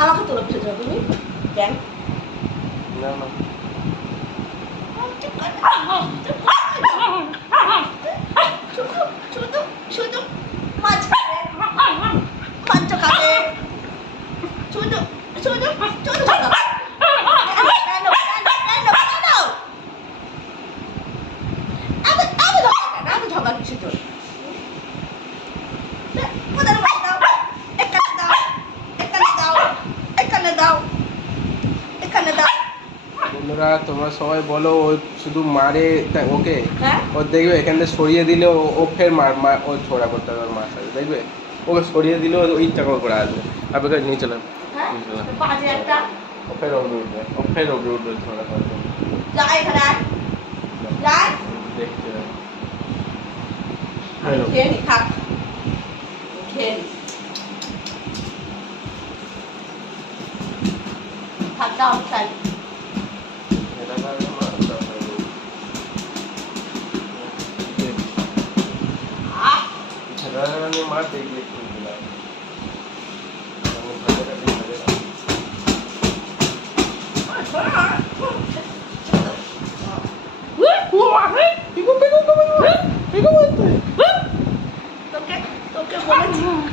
আমাকে তোলা পিছে যাও তুমি কেন না না শুধু শুধু মাছ খাবে মাছ খাবে শুধু শুধু শুধু ঝগড়া কিছু তোর বন্ধুরা তোমরা সবাই বলো ও শুধু মারে ওকে হ্যাঁ? ও দেখবে এখান থেকে সরিয়ে দিলে ও ফের ও ছোড়া করতে হবে ওর মার সাথে দেখবে ওকে সরিয়ে দিলে ও ইচ্ছা করে আসবে আপনাকে নিয়ে চলে ও ফের ওপরে উঠবে ছোড়া করবে দেখতে মার দেখলে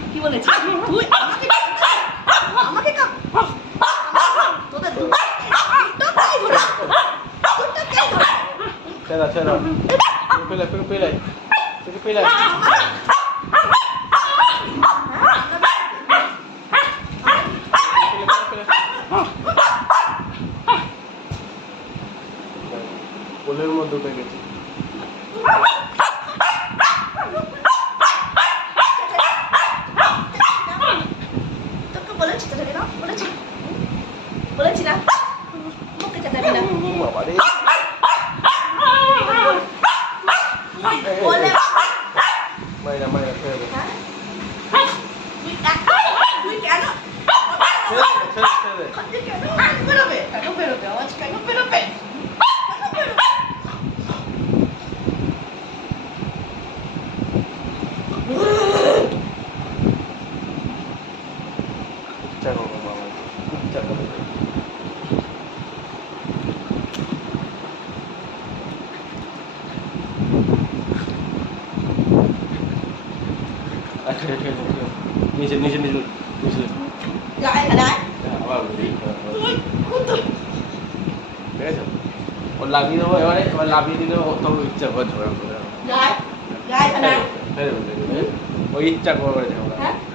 কি বলেছি তুই আমাকে তোদের চলো পেলাই কোলের মধ্যে উঠে গেছে তোকে বলেছি না বলেছি না মুখে চাটাবি না বাবারে বলে মাইরা ফেলে তুই কেন কেন বেরোবে আওয়াজ কেন বেরোবে ইচ্ছা করবো বাবা ইচ্ছা করবো নিচে আবার ঠিক আছে ও লাগিয়ে দেবো এবার লাভিয়ে দিলে তখন ইচ্ছা করে ঝগড়া করে ও ইচ্ছা করবে ঝগড়া